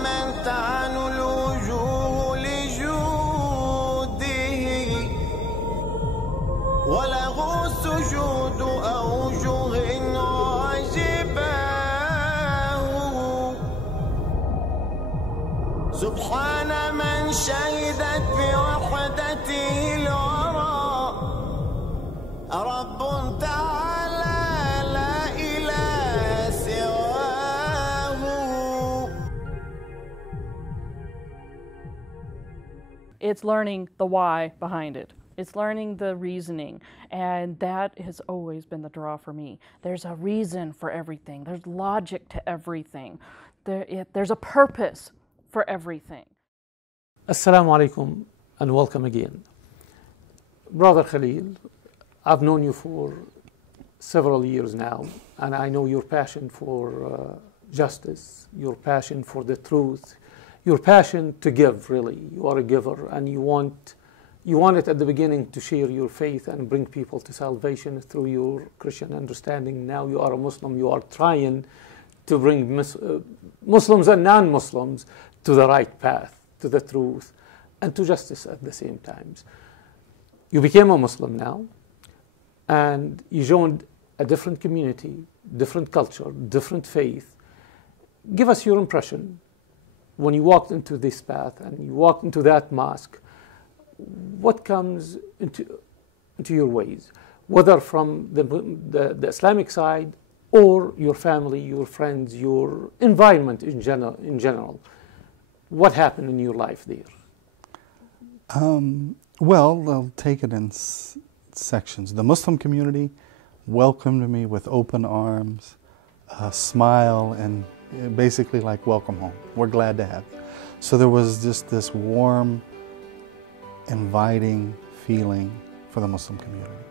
من تعن الوجوه لجوده وله سجود أوجه عجباه سبحان من شهدت بوحدته الورى رب تعالى لا إله سواه. It's learning the why behind it. It's learning the reasoning, and that has always been the draw for me. There's a reason for everything. There's logic to everything. There's a purpose for everything. Assalamu alaikum and welcome again. Brother Khalil, I've known you for several years now, and I know your passion for justice, your passion for the truth, your passion to give, really. You are a giver, and you want it at the beginning to share your faith and bring people to salvation through your Christian understanding. Now you are a Muslim, you are trying to bring Muslims and non-Muslims to the right path, to the truth, and to justice at the same time. You became a Muslim now, and you joined a different community, different culture, different faith. Give us your impression when you walked into this path and you walked into that mosque. What comes into your ways, whether from the Islamic side or your family, your friends, your environment in general? What happened in your life there? Well, I'll take it in sections. The Muslim community welcomed me with open arms, a smile, and basically like, welcome home. We're glad to have you. So there was just this warm, inviting feeling for the Muslim community,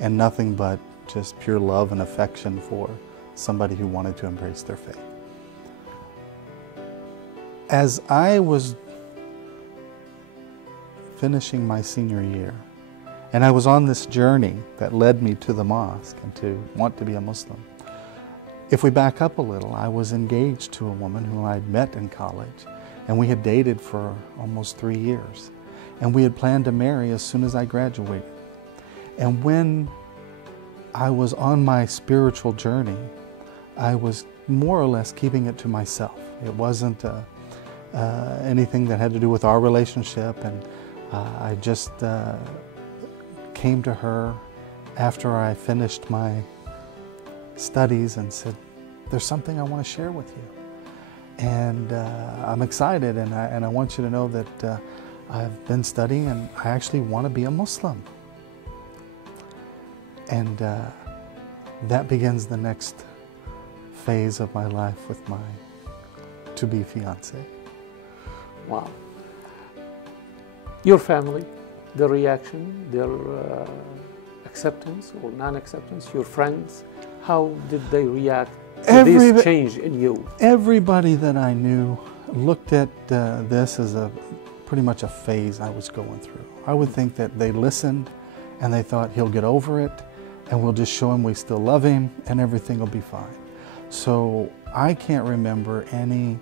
and nothing but just pure love and affection for somebody who wanted to embrace their faith. As I was finishing my senior year, and I was on this journey that led me to the mosque and to want to be a Muslim. If we back up a little, I was engaged to a woman who I'd met in college, and we had dated for almost 3 years. And we had planned to marry as soon as I graduated. And when I was on my spiritual journey, I was more or less keeping it to myself. It wasn't anything that had to do with our relationship, and I just came to her after I finished my studies and said, there's something I want to share with you. And I'm excited, and I want you to know that I've been studying and I actually want to be a Muslim. And that begins the next phase of my life with my to-be fiancé. Wow. Your family, their reaction, their acceptance or non-acceptance, your friends, how did they react to this change in you? Everybody that I knew looked at this as pretty much a phase I was going through. I would think that they listened and they thought, he'll get over it and we'll just show him we still love him and everything will be fine. So I can't remember any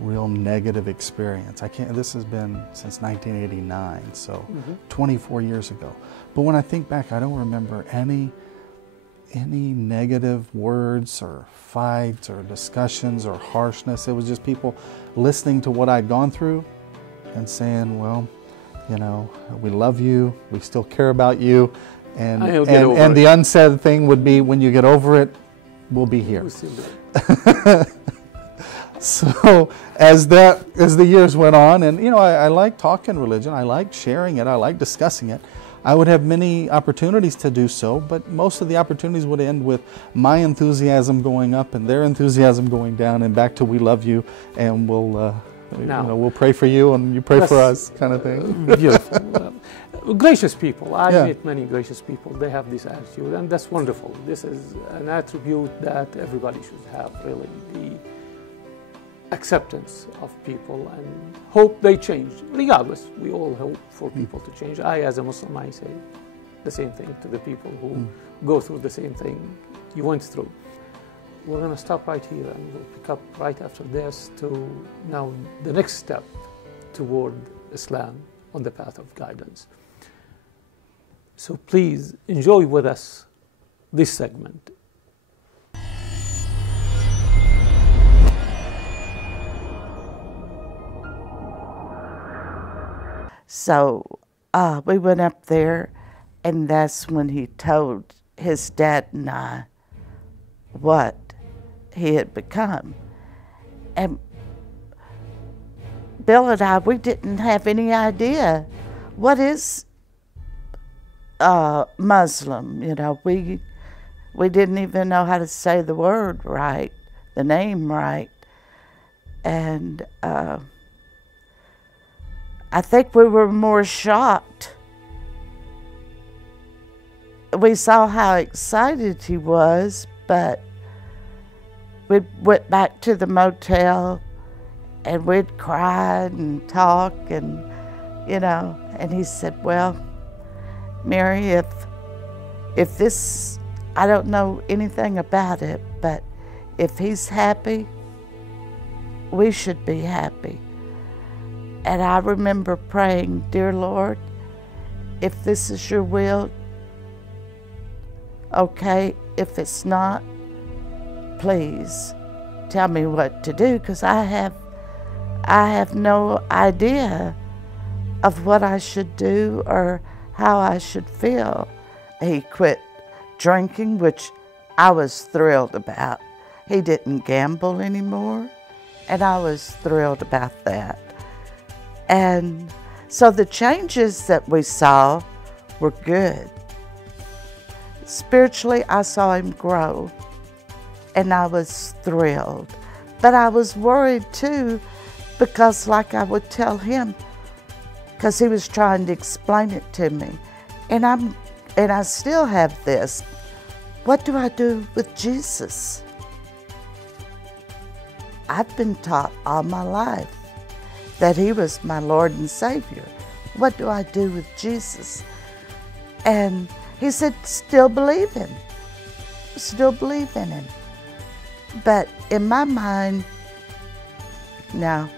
real negative experience. This has been since 1989, so 24 years ago. But when I think back, I don't remember any negative words or fights or discussions or harshness. It was just people listening to what I'd gone through and saying, well, you know, we love you, we still care about you, and the unsaid thing would be, when you get over it, we'll be here. So as the years went on, and you know, I like talking religion, I like sharing it, I like discussing it. I would have many opportunities to do so, but most of the opportunities would end with my enthusiasm going up and their enthusiasm going down, and back to we love you, and we'll we'll pray for you and you pray for us, kind of thing. Beautiful. Gracious people. I meet many gracious people. They have this attitude, and that's wonderful. This is an attribute that everybody should have, really. The acceptance of people and hope they change. Regardless, we all hope for people to change. As a Muslim, I say the same thing to the people who go through the same thing you went through. we're going to stop right here and we'll pick up right after this to now the next step toward Islam on the path of guidance. So please enjoy with us this segment. So we went up there, and that's when he told his dad and I what he had become. And Bill and I, we didn't have any idea what is Muslim. You know, we didn't even know how to say the word right, the name right. And I think we were more shocked. We saw how excited he was, but we went back to the motel and we'd cry and talk and, you know, and he said, well, Mary, if this, I don't know anything about it, but if he's happy, we should be happy. And I remember praying, dear Lord, if this is your will, okay. If it's not, please tell me what to do, because I have no idea of what I should do or how I should feel. He quit drinking, which I was thrilled about. He didn't gamble anymore, and I was thrilled about that. And so the changes that we saw were good. Spiritually, I saw him grow, and I was thrilled. But I was worried too, because like I would tell him, because he was trying to explain it to me. And I still have this. What do I do with Jesus? I've been taught all my life that he was my Lord and Savior. What do I do with Jesus? And he said, still believe him. Still believe in him. But in my mind, no,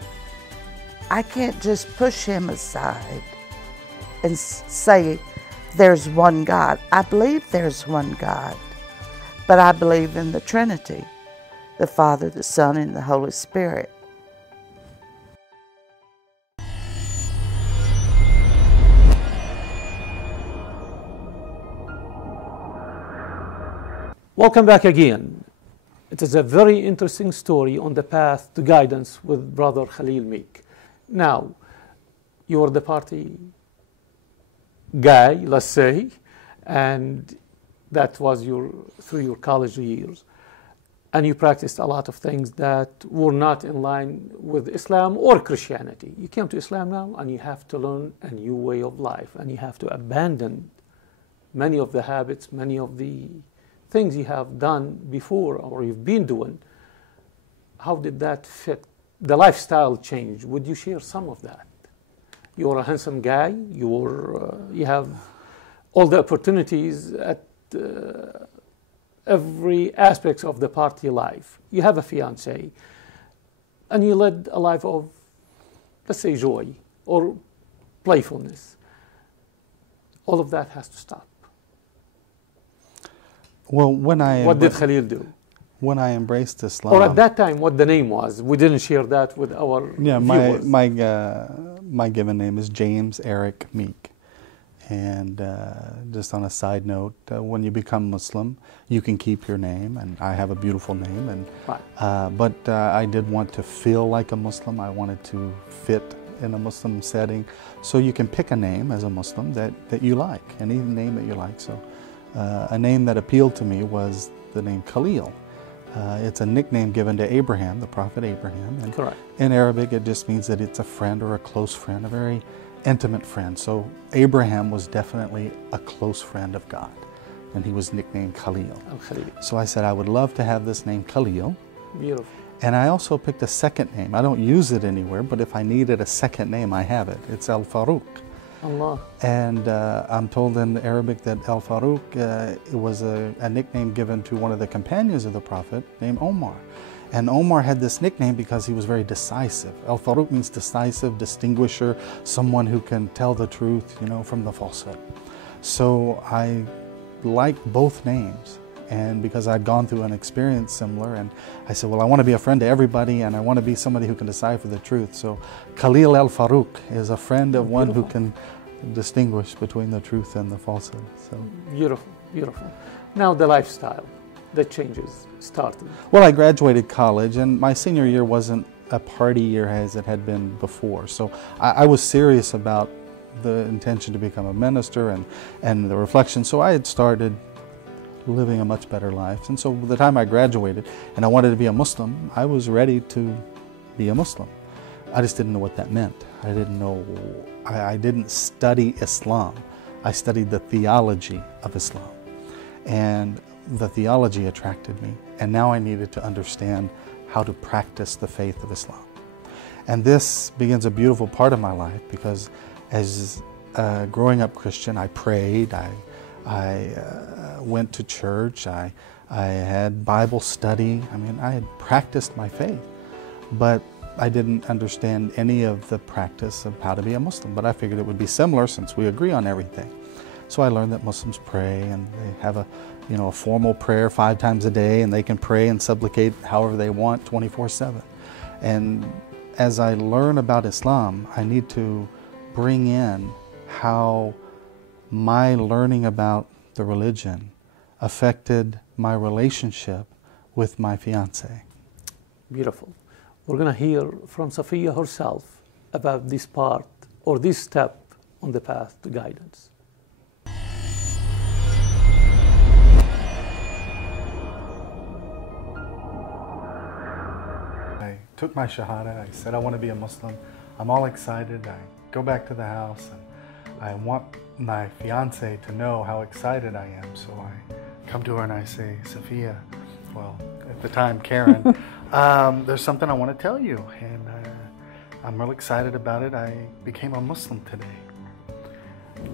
I can't just push him aside and say there's one God. I believe there's one God, but I believe in the Trinity, the Father, the Son, and the Holy Spirit. Welcome back again. It is a very interesting story on the path to guidance with Brother Khalil Meek. Now, you were the party guy, let's say, and that was through your college years. And you practiced a lot of things that were not in line with Islam or Christianity. You came to Islam now, and you have to learn a new way of life, and you have to abandon many of the habits, many of the things you have done before or you've been doing. How did that fit? The lifestyle change. Would you share some of that? You're a handsome guy. You have all the opportunities at every aspect of the party life. You have a fiancé, and you led a life of, let's say, joy or playfulness. All of that has to stop. Well, what did Khalil do? When I embraced Islam, or at that time, what the name was? We didn't share that with our viewers. My given name is James Eric Meek. And just on a side note, when you become Muslim, you can keep your name, and I have a beautiful name. And right. But I did want to feel like a Muslim. I wanted to fit in a Muslim setting. So you can pick a name as a Muslim that you like, any name that you like. So a name that appealed to me was the name Khalil. It's a nickname given to Abraham, the prophet Abraham. And correct. In Arabic, it just means that it's a friend or a close friend, a very intimate friend. So Abraham was definitely a close friend of God, and he was nicknamed Khalil. Khalil. So I said I would love to have this name Khalil. Beautiful. And I also picked a second name. I don't use it anywhere, but if I needed a second name, I have it. It's Al-Faruq. Allah. And I'm told in Arabic that Al-Faruq it was a nickname given to one of the companions of the Prophet named Omar. And Omar had this nickname because he was very decisive. Al-Faruq means decisive, distinguisher, someone who can tell the truth, you know, from the falsehood. So I like both names. And because I'd gone through an experience similar, and I said, well, I want to be a friend to everybody, and I want to be somebody who can decipher the truth. So Khalil al-Faruq is a friend of one who can distinguish between the truth and the falsehood. So Beautiful, beautiful. Now the lifestyle, the changes started. well, I graduated college, and my senior year wasn't a party year as it had been before. So I was serious about the intention to become a minister and the reflection. So I had started living a much better life. And so by the time I graduated and I wanted to be a Muslim, I was ready to be a Muslim. I just didn't know what that meant. I didn't know, I didn't study Islam. I studied the theology of Islam. And the theology attracted me. And now I needed to understand how to practice the faith of Islam. And this begins a beautiful part of my life because as growing up Christian, I prayed, I went to church, I had Bible study. I mean, I had practiced my faith, but I didn't understand any of the practice of how to be a Muslim. But I figured it would be similar since we agree on everything. So I learned that Muslims pray, and they have a formal prayer 5 times a day, and they can pray and supplicate however they want 24/7. And as I learn about Islam, I need to bring in how my learning about the religion affected my relationship with my fiancée. Beautiful. We're going to hear from Safiya herself about this part or this step on the path to guidance. I took my Shahada, I said I want to be a Muslim. I'm all excited. I go back to the house and I want my fiance to know how excited I am. So I come to her and I say, Safiya, well, at the time, Karen, there's something I want to tell you. And I'm real excited about it. I became a Muslim today.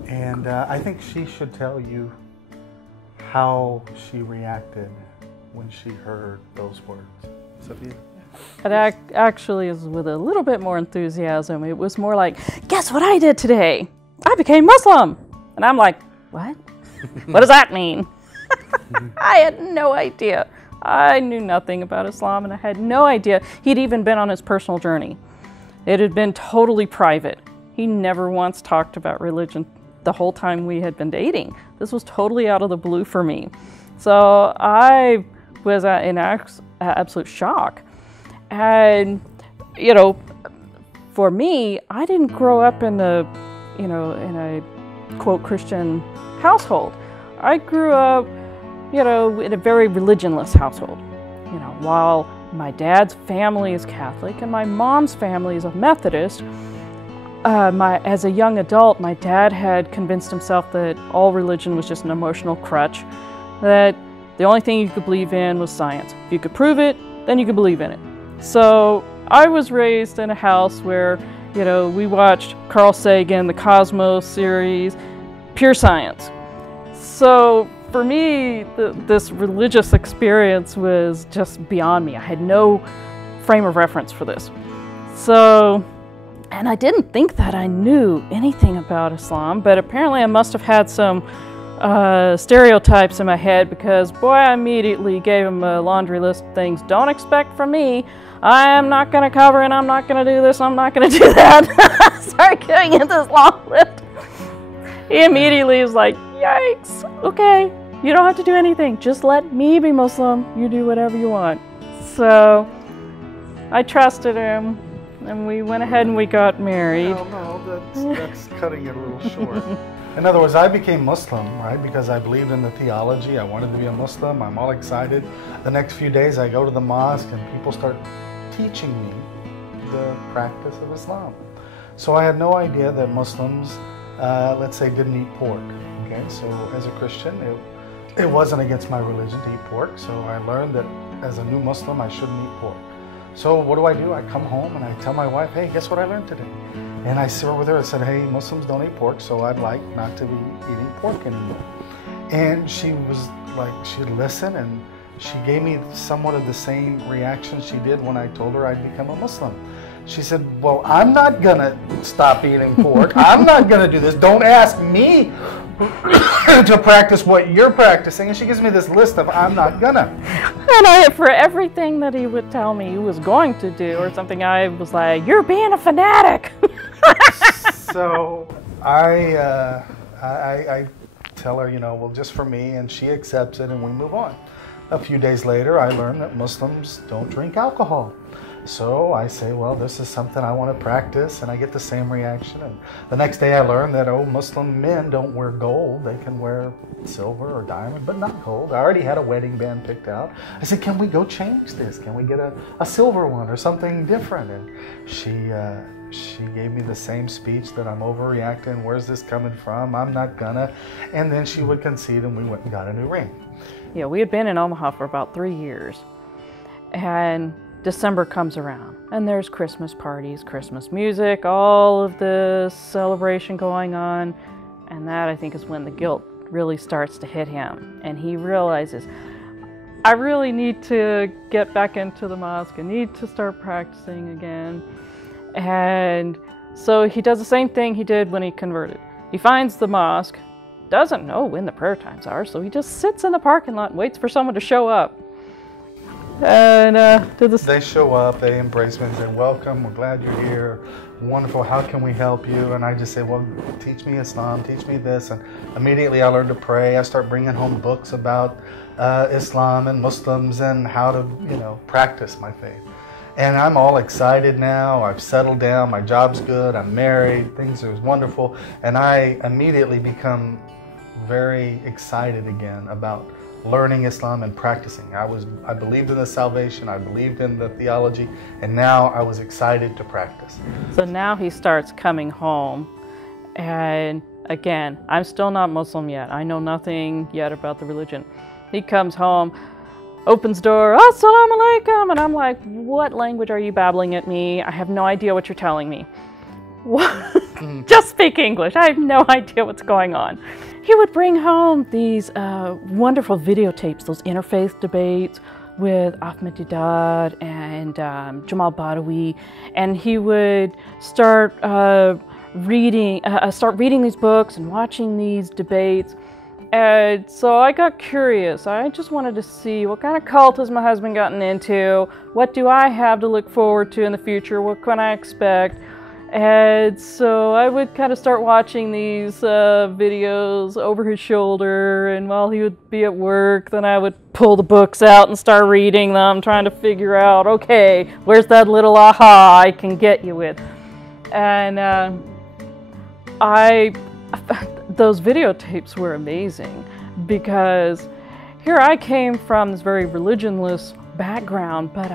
And I think she should tell you how she reacted when she heard those words. Safiya? It actually is with a little bit more enthusiasm. It was more like, guess what I did today? I became Muslim. And I'm like, what? What does that mean? I had no idea. I knew nothing about Islam, and I had no idea he'd even been on his personal journey. It had been totally private. He never once talked about religion the whole time we had been dating. This was totally out of the blue for me. So I was in absolute shock. And, for me, I didn't grow up in a quote Christian household. I grew up, in a very religionless household. While my dad's family is Catholic and my mom's family is a Methodist, as a young adult, my dad had convinced himself that all religion was just an emotional crutch, that the only thing you could believe in was science. If you could prove it, then you could believe in it. So I was raised in a house where, we watched Carl Sagan, the Cosmos series, pure science. So for me, this religious experience was just beyond me. I had no frame of reference for this. So, and I didn't think that I knew anything about Islam, but apparently I must have had some stereotypes in my head because, boy, I immediately gave him a laundry list of things don't expect from me. I am not going to cover and I'm not going to do this, I'm not going to do that. Start giving it this long list. He immediately was like, yikes, okay, you don't have to do anything. Just let me be Muslim. You do whatever you want. So I trusted him and we went ahead and we got married. No, that's cutting it a little short. In other words, I became Muslim, right, because I believed in the theology. I wanted to be a Muslim. I'm all excited. The next few days I go to the mosque and people start teaching me the practice of Islam. So I had no idea that Muslims, let's say, didn't eat pork. Okay, so as a Christian, it wasn't against my religion to eat pork. So I learned that as a new Muslim, I shouldn't eat pork. So what do? I come home and I tell my wife, hey, guess what I learned today? And I sit with her and said, hey, Muslims don't eat pork, so I'd like not to be eating pork anymore. And she was like, she'd listen, and she gave me somewhat of the same reaction she did when I told her I'd become a Muslim. She said, well, I'm not gonna stop eating pork. I'm not gonna do this. Don't ask me to practice what you're practicing. And she gives me this list of I'm not gonna. And for everything that he would tell me he was going to do or something, I was like, you're being a fanatic. So I tell her, well, just for me, and she accepts it, and we move on. A few days later, I learned that Muslims don't drink alcohol. So I say, well, this is something I want to practice, and I get the same reaction. And the next day I learned that, Muslim men don't wear gold. They can wear silver or diamond, but not gold. I already had a wedding band picked out. I said, can we go change this? Can we get a silver one or something different? And she gave me the same speech that I'm overreacting. Where's this coming from? I'm not gonna. And then she would concede, and we went and got a new ring. Yeah, we had been in Omaha for about 3 years. And December comes around, and there's Christmas parties, Christmas music, all of this celebration going on, and that, I think, is when the guilt really starts to hit him, and he realizes, I really need to get back into the mosque, I need to start practicing again. And so he does the same thing he did when he converted. He finds the mosque, doesn't know when the prayer times are, so he just sits in the parking lot and waits for someone to show up. And they show up, they embrace me and say, welcome, we're glad you're here, wonderful, how can we help you? And I just say, well, teach me Islam, teach me this. And immediately I learn to pray. I start bringing home books about Islam and Muslims and how to, practice my faith. And I'm all excited now. I've settled down, my job's good, I'm married, things are wonderful. And I immediately become very excited again about learning Islam and practicing. I believed in the salvation, I believed in the theology, and now I was excited to practice. So now he starts coming home, and again, I'm still not Muslim yet. I know nothing yet about the religion. He comes home, opens door, assalamu alaikum, and I'm like, what language are you babbling at me? I have no idea what you're telling me. Just speak English. I have no idea what's going on. He would bring home these wonderful videotapes, those interfaith debates with Ahmadinejad and Jamal Badawi, and he would start reading these books and watching these debates. And so I got curious. I just wanted to see what kind of cult has my husband gotten into? What do I have to look forward to in the future? What can I expect? And so I would kind of start watching these videos over his shoulder, and while he would be at work, then I would pull the books out and start reading them, trying to figure out, okay, where's that little aha I can get you with? And those videotapes were amazing, because here I came from this very religionless background, but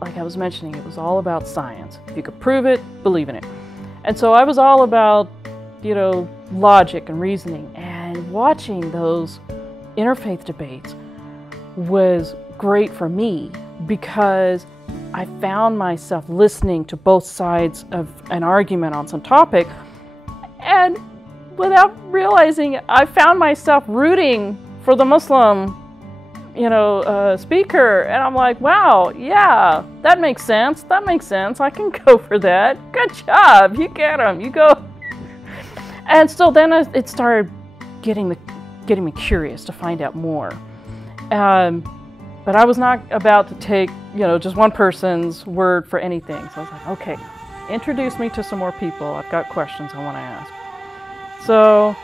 like I was mentioning, it was all about science. If you could prove it, believe in it. And so I was all about, logic and reasoning, and watching those interfaith debates was great for me, because I found myself listening to both sides of an argument on some topic, and without realizing it, I found myself rooting for the Muslim speaker, and I'm like, wow, yeah, that makes sense, I can go for that, good job, you get him, you go. And so then it started getting me curious to find out more, but I was not about to take, just one person's word for anything, so I was like, okay, introduce me to some more people, I've got questions I want to ask. So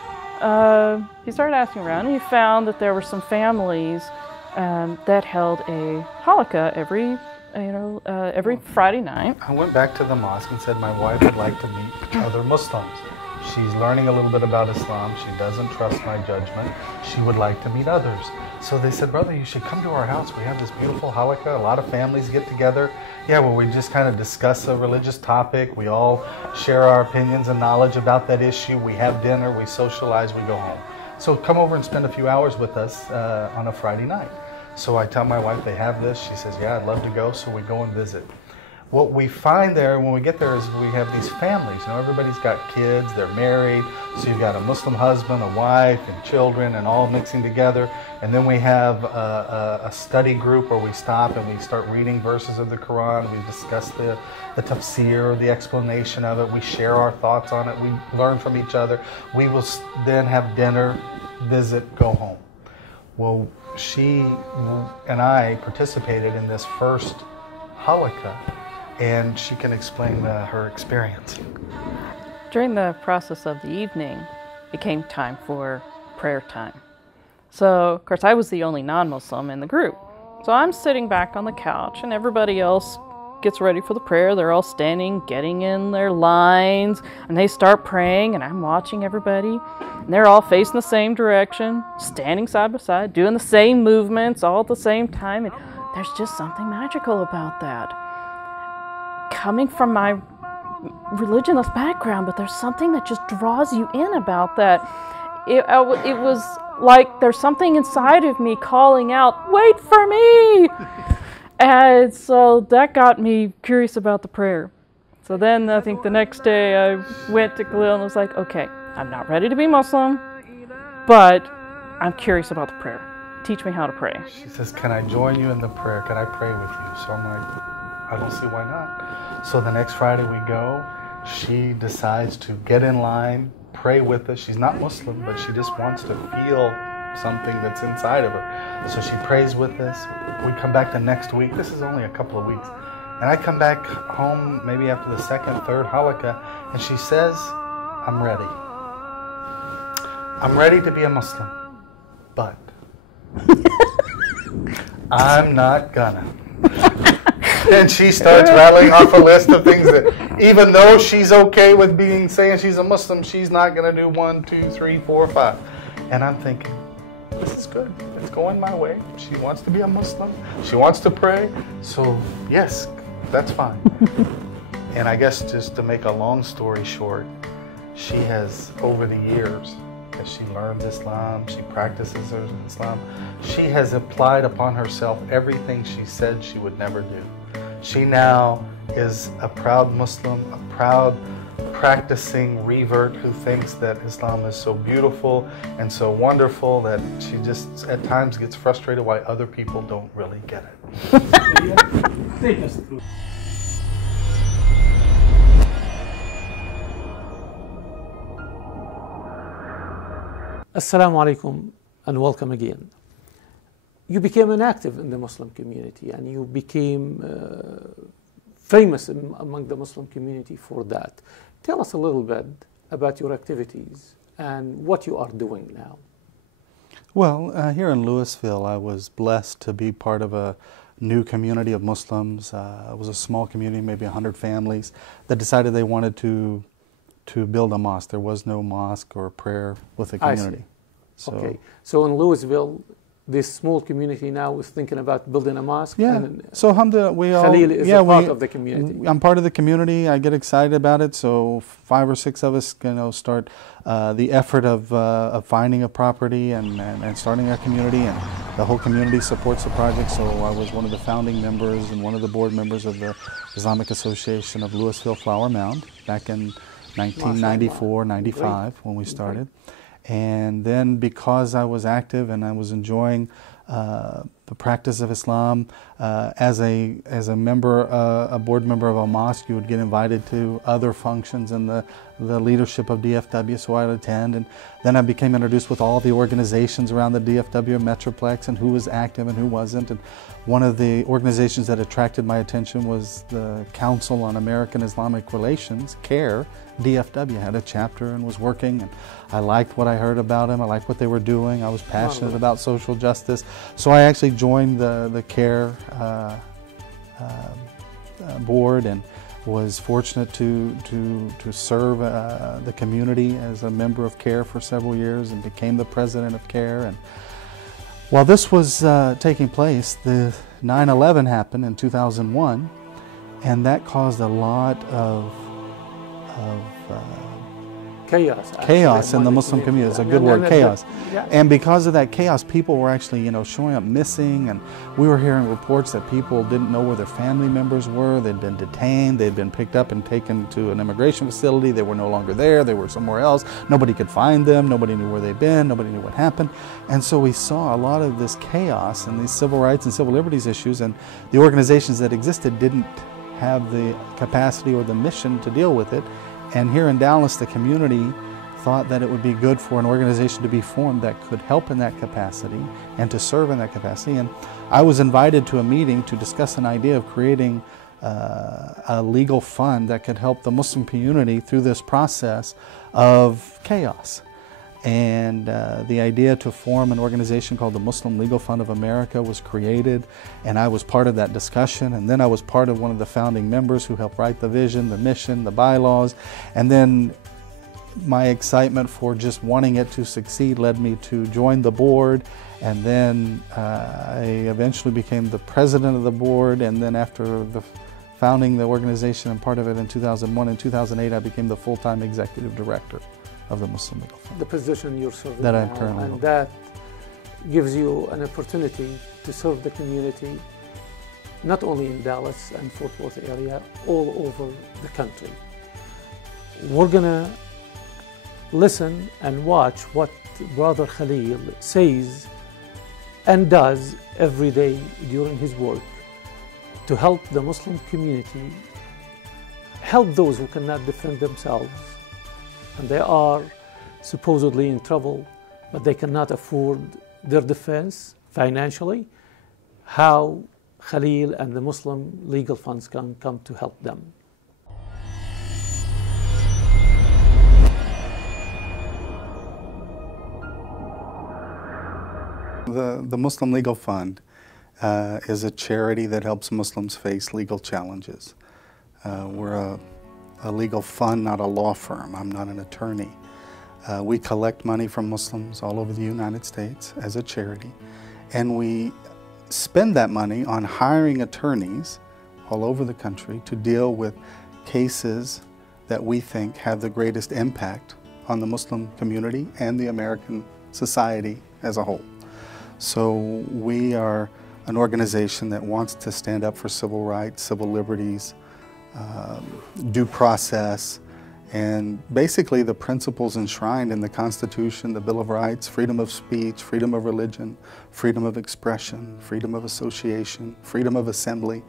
he started asking around, and he found that there were some families that held a halakha every Friday night. I went back to the mosque and said my wife would like to meet other Muslims. She's learning a little bit about Islam. She doesn't trust my judgment. She would like to meet others. So they said, brother, you should come to our house. We have this beautiful halakha. A lot of families get together. Yeah, well, we just kind of discuss a religious topic. We all share our opinions and knowledge about that issue. We have dinner, we socialize, we go home. So come over and spend a few hours with us on a Friday night. So I tell my wife they have this. She says, yeah, I'd love to go. So we go and visit. What we find there when we get there is we have these families. You know, everybody's got kids, they're married. So you've got a Muslim husband, a wife, and children, and all mixing together. And then we have a study group where we stop and we start reading verses of the Quran. We discuss the tafsir, the explanation of it. We share our thoughts on it. We learn from each other. We will then have dinner, visit, go home. Well, she and I participated in this first halaqah, and she can explain her experience. During the process of the evening, it came time for prayer time. So, of course, I was the only non-Muslim in the group. So I'm sitting back on the couch, and everybody else gets ready for the prayer. They're all standing, getting in their lines, and they start praying, and I'm watching everybody. And they're all facing the same direction, standing side by side, doing the same movements all at the same time. And there's just something magical about that. Coming from my religionless background, but there's something that just draws you in about that. It was like there's something inside of me calling out, wait for me! And so that got me curious about the prayer. So then I think the next day I went to Khalil and was like, okay, I'm not ready to be Muslim, but I'm curious about the prayer. Teach me how to pray. She says, can I join you in the prayer? Can I pray with you? So I'm like, I don't see why not. So the next Friday we go. She decides to get in line, pray with us. She's not Muslim, but she just wants to feel something that's inside of her. So she prays with us. We come back the next week. This is only a couple of weeks. And I come back home maybe after the second, third halaqah, and she says, I'm ready. I'm ready to be a Muslim, but I'm not gonna. And she starts rattling off a list of things that, even though she's okay with saying she's a Muslim, she's not going to do 1, 2, 3, 4, 5. And I'm thinking, this is good. It's going my way. She wants to be a Muslim. She wants to pray. So, yes, that's fine. And I guess just to make a long story short, she has, over the years, as she learns Islam, she practices Islam, she has applied upon herself everything she said she would never do. She now is a proud Muslim, a proud practicing revert who thinks that Islam is so beautiful and so wonderful that she just at times gets frustrated why other people don't really get it. Take us through. Assalamu alaikum and welcome again. You became an active in the Muslim community and you became famous among the Muslim community for that. Tell us a little bit about your activities and what you are doing now. Well, here in Louisville, I was blessed to be part of a new community of Muslims. It was a small community, maybe 100 families, that decided they wanted to build a mosque. There was no mosque or prayer with the community. Okay, so in Louisville, this small community now is thinking about building a mosque. Yeah. And so alhamdulillah, we all Khalil is a part of the community. I'm part of the community. I get excited about it. So 5 or 6 of us, start the effort of finding a property and starting a community, and the whole community supports the project. So I was one of the founding members and one of the board members of the Islamic Association of Louisville Flower Mound back in 1994, 95 when we started. And then because I was active and I was enjoying the practice of Islam, as a member, a board member of a mosque, you would get invited to other functions in the leadership of DFW, so I would attend. And then I became introduced with all the organizations around the DFW Metroplex and who was active and who wasn't. And one of the organizations that attracted my attention was the Council on American Islamic Relations, CARE. DFW had a chapter and was working, and I liked what I heard about them. I liked what they were doing. I was passionate about social justice. So I actually joined the CARE board and was fortunate to serve the community as a member of CARE for several years and became the president of CARE. And while this was taking place, the 9/11 happened in 2001, and that caused a lot of chaos. Chaos in the Muslim community is a good word, chaos. Yeah. And because of that chaos, people were actually, showing up missing, and we were hearing reports that people didn't know where their family members were. They'd been detained, they'd been picked up and taken to an immigration facility. They were no longer there, they were somewhere else. Nobody could find them, nobody knew where they'd been, nobody knew what happened. And so we saw a lot of this chaos and these civil rights and civil liberties issues, and the organizations that existed didn't have the capacity or the mission to deal with it. And here in Dallas, the community thought that it would be good for an organization to be formed that could help in that capacity and to serve in that capacity. And I was invited to a meeting to discuss an idea of creating a legal fund that could help the Muslim community through this process of chaos. And the idea to form an organization called the Muslim Legal Fund of America was created, and I was part of that discussion. And then I was part of one of the founding members who helped write the vision, the mission, the bylaws. And then my excitement for just wanting it to succeed led me to join the board. And then I eventually became the president of the board. And then after founding the organization and part of it in 2001 and 2008, I became the full-time executive director of the Muslim Legal Fund. The position you're serving that I'm now, currently and holding. that gives you an opportunity to serve the community, not only in Dallas and Fort Worth area, all over the country. We're gonna listen and watch what Brother Khalil says and does every day during his work to help the Muslim community, help those who cannot defend themselves, and they are supposedly in trouble, but they cannot afford their defense financially, how Khalil and the Muslim legal funds can come to help them. The Muslim Legal Fund is a charity that helps Muslims face legal challenges. We're a legal fund, not a law firm. I'm not an attorney. We collect money from Muslims all over the United States as a charity, and we spend that money on hiring attorneys all over the country to deal with cases that we think have the greatest impact on the Muslim community and the American society as a whole. So we are an organization that wants to stand up for civil rights, civil liberties, due process, and basically the principles enshrined in the Constitution, the Bill of Rights, freedom of speech, freedom of religion, freedom of expression, freedom of association, freedom of assembly.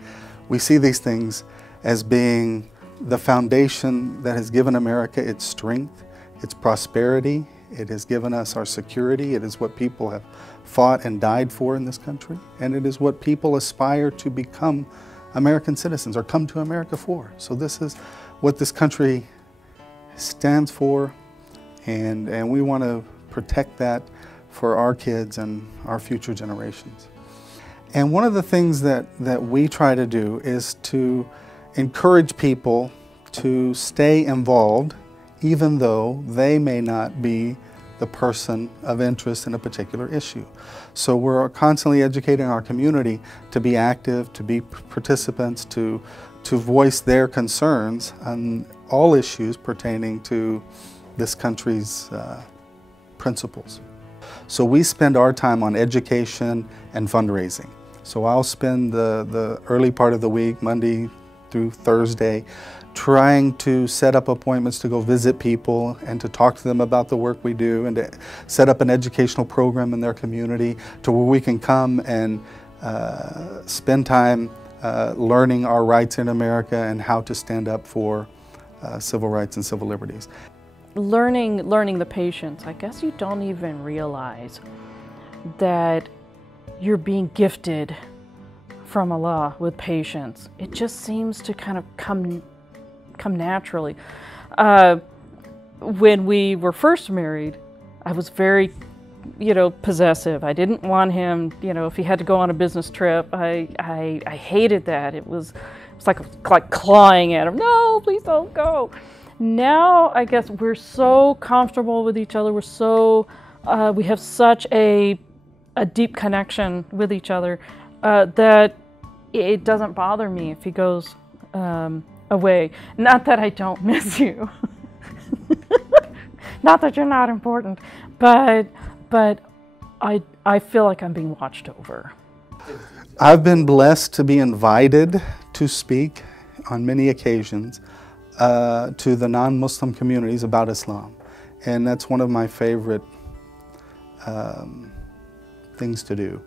We see these things as being the foundation that has given America its strength, its prosperity. It has given us our security. It is what people have fought and died for in this country, and it is what people aspire to become American citizens or come to America for. So this is what this country stands for, and we want to protect that for our kids and our future generations. And one of the things that we try to do is to encourage people to stay involved even though they may not be the person of interest in a particular issue. So we're constantly educating our community to be active, to be participants, to voice their concerns on all issues pertaining to this country's principles. So we spend our time on education and fundraising. So I'll spend the early part of the week, Monday through Thursday, trying to set up appointments to go visit people and to talk to them about the work we do and to set up an educational program in their community to where we can come and spend time learning our rights in America and how to stand up for civil rights and civil liberties. Learning the patience. I guess you don't even realize that you're being gifted from Allah with patience. It just seems to kind of come naturally. When we were first married, I was very, possessive. I didn't want him, if he had to go on a business trip, I hated that. It was like clawing at him. No, please don't go. Now, I guess we're so comfortable with each other. We're so, we have such a deep connection with each other that it doesn't bother me if he goes away. Not that I don't miss you, Not that you're not important, but I feel like I'm being watched over. I've been blessed to be invited to speak on many occasions to the non-Muslim communities about Islam. And that's one of my favorite things to do.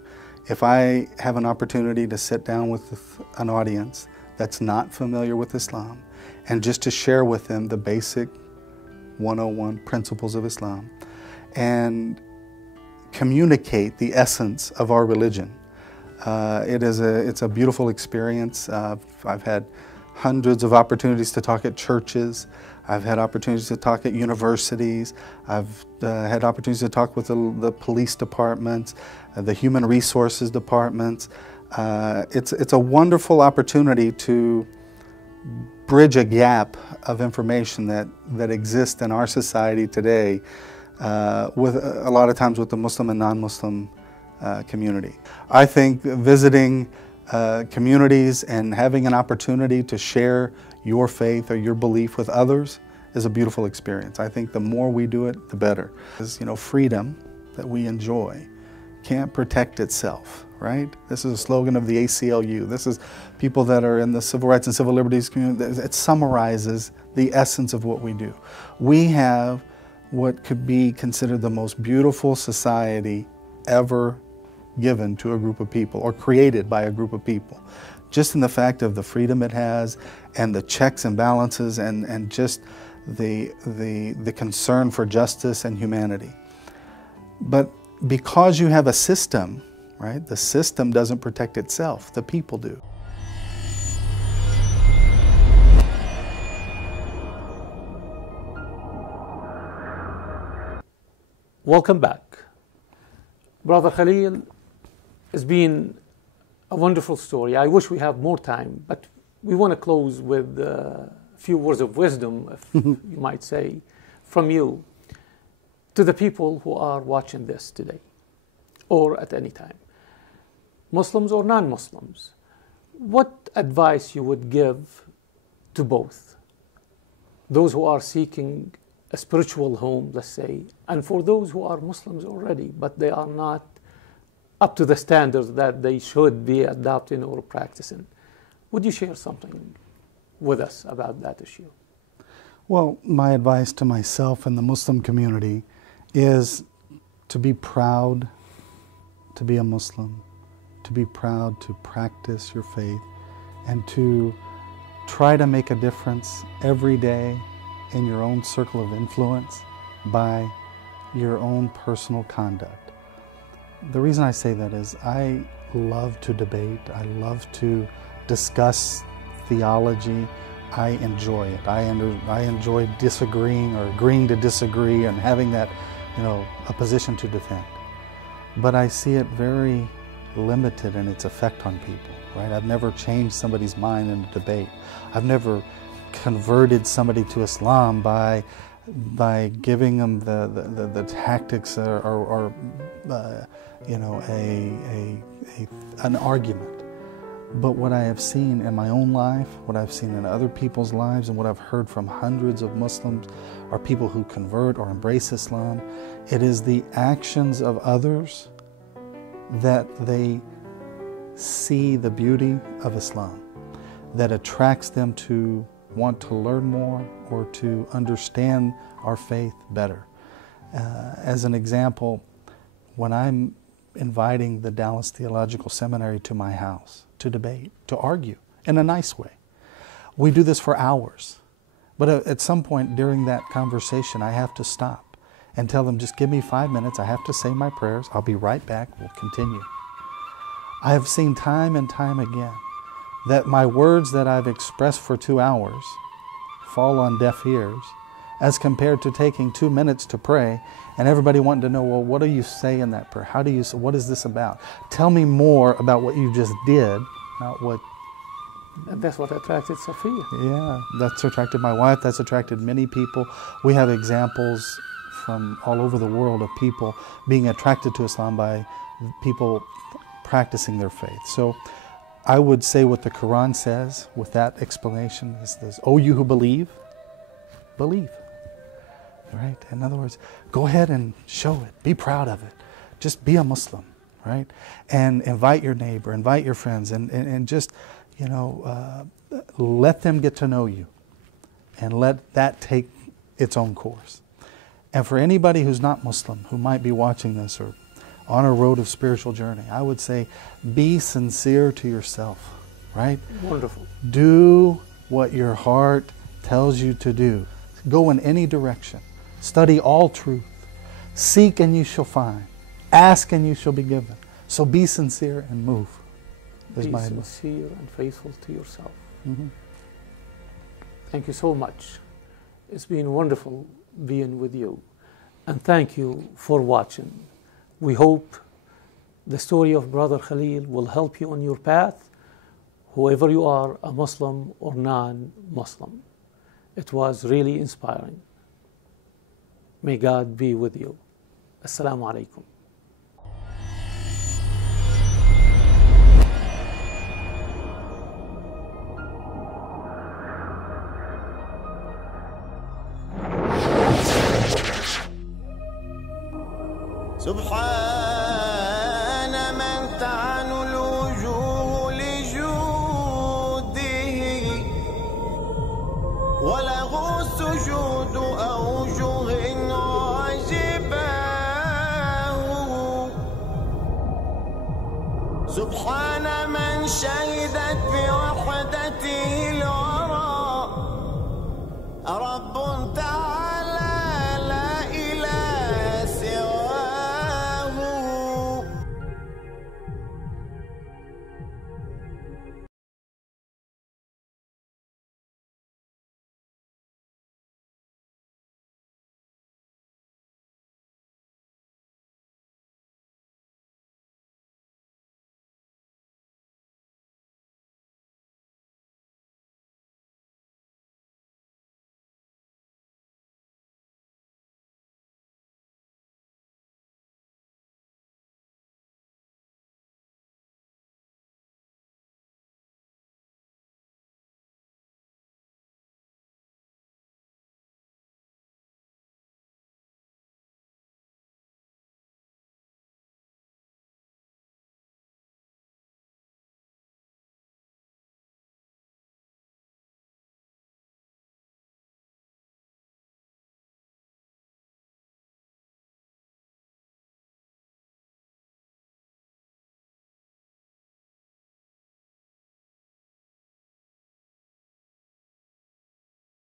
If I have an opportunity to sit down with an audience that's not familiar with Islam and just to share with them the basic 101 principles of Islam and communicate the essence of our religion, it's a beautiful experience. I've had hundreds of opportunities to talk at churches. I've had opportunities to talk at universities. I've had opportunities to talk with the police departments, the human resources departments. It's a wonderful opportunity to bridge a gap of information that exists in our society today, with a lot of times with the Muslim and non-Muslim community. I think visiting communities and having an opportunity to share your faith or your belief with others is a beautiful experience. I think the more we do it, the better. Because, freedom that we enjoy can't protect itself, right? This is a slogan of the ACLU. This is people that are in the civil rights and civil liberties community. It summarizes the essence of what we do. We have what could be considered the most beautiful society ever given to a group of people or created by a group of people. Just in the fact of the freedom it has and the checks and balances and just the concern for justice and humanity. But because you have a system, right, the system doesn't protect itself, the people do. Welcome back. Brother Khalil, it's been a wonderful story. I wish we have more time, but we want to close with a few words of wisdom, if you might say, from you to the people who are watching this today or at any time, Muslims or non-Muslims. What advice you would give to both, those who are seeking a spiritual home, let's say, and for those who are Muslims already, but they are not up to the standards that they should be adopting or practicing? Would you share something with us about that issue? Well, my advice to myself and the Muslim community is to be proud to be a Muslim, to be proud to practice your faith, and to try to make a difference every day in your own circle of influence by your own personal conduct. The reason I say that is I love to debate, I love to discuss theology, I enjoy it. I enjoy disagreeing or agreeing to disagree and having that, a position to defend. But I see it very limited in its effect on people, right? I've never changed somebody's mind in a debate. I've never converted somebody to Islam by giving them the tactics or an argument. But what I have seen in my own life, what I've seen in other people's lives, and what I've heard from hundreds of Muslims or people who convert or embrace Islam, it is the actions of others that they see the beauty of Islam, that attracts them to want to learn more or to understand our faith better. As an example, when I'm inviting the Dallas Theological Seminary to my house to debate, to argue in a nice way, we do this for hours. But at some point during that conversation, I have to stop and tell them, just give me 5 minutes. I have to say my prayers. I'll be right back. We'll continue. I have seen time and time again that my words that I've expressed for 2 hours fall on deaf ears as compared to taking 2 minutes to pray and everybody wanting to know, well, what do you say in that prayer? What is this about? Tell me more about what you just did, not what... And that's what attracted Safiya. Yeah, that's attracted my wife, that's attracted many people. We have examples from all over the world of people being attracted to Islam by people practicing their faith. So I would say what the Quran says with that explanation is this: "O you who believe, believe. right? In other words, go ahead and show it. Be proud of it. Just be a Muslim, right? And invite your neighbor, invite your friends, and just, you know, let them get to know you, and let that take its own course. And for anybody who's not Muslim, who might be watching this or on a road of spiritual journey, I would say be sincere to yourself, right? Wonderful. Do what your heart tells you to do. Go in any direction. Study all truth. Seek and you shall find. Ask and you shall be given. So be sincere and move. Be sincere and faithful to yourself. Thank you so much. It's been wonderful being with you. And thank you for watching. We hope the story of Brother Khalil will help you on your path, whoever you are, a Muslim or non-Muslim. It was really inspiring. May God be with you. Assalamu alaikum. سبحان من تعن الوجوه لجوده وله سجود أوجه عجباه سبحان من شهدت بوحدته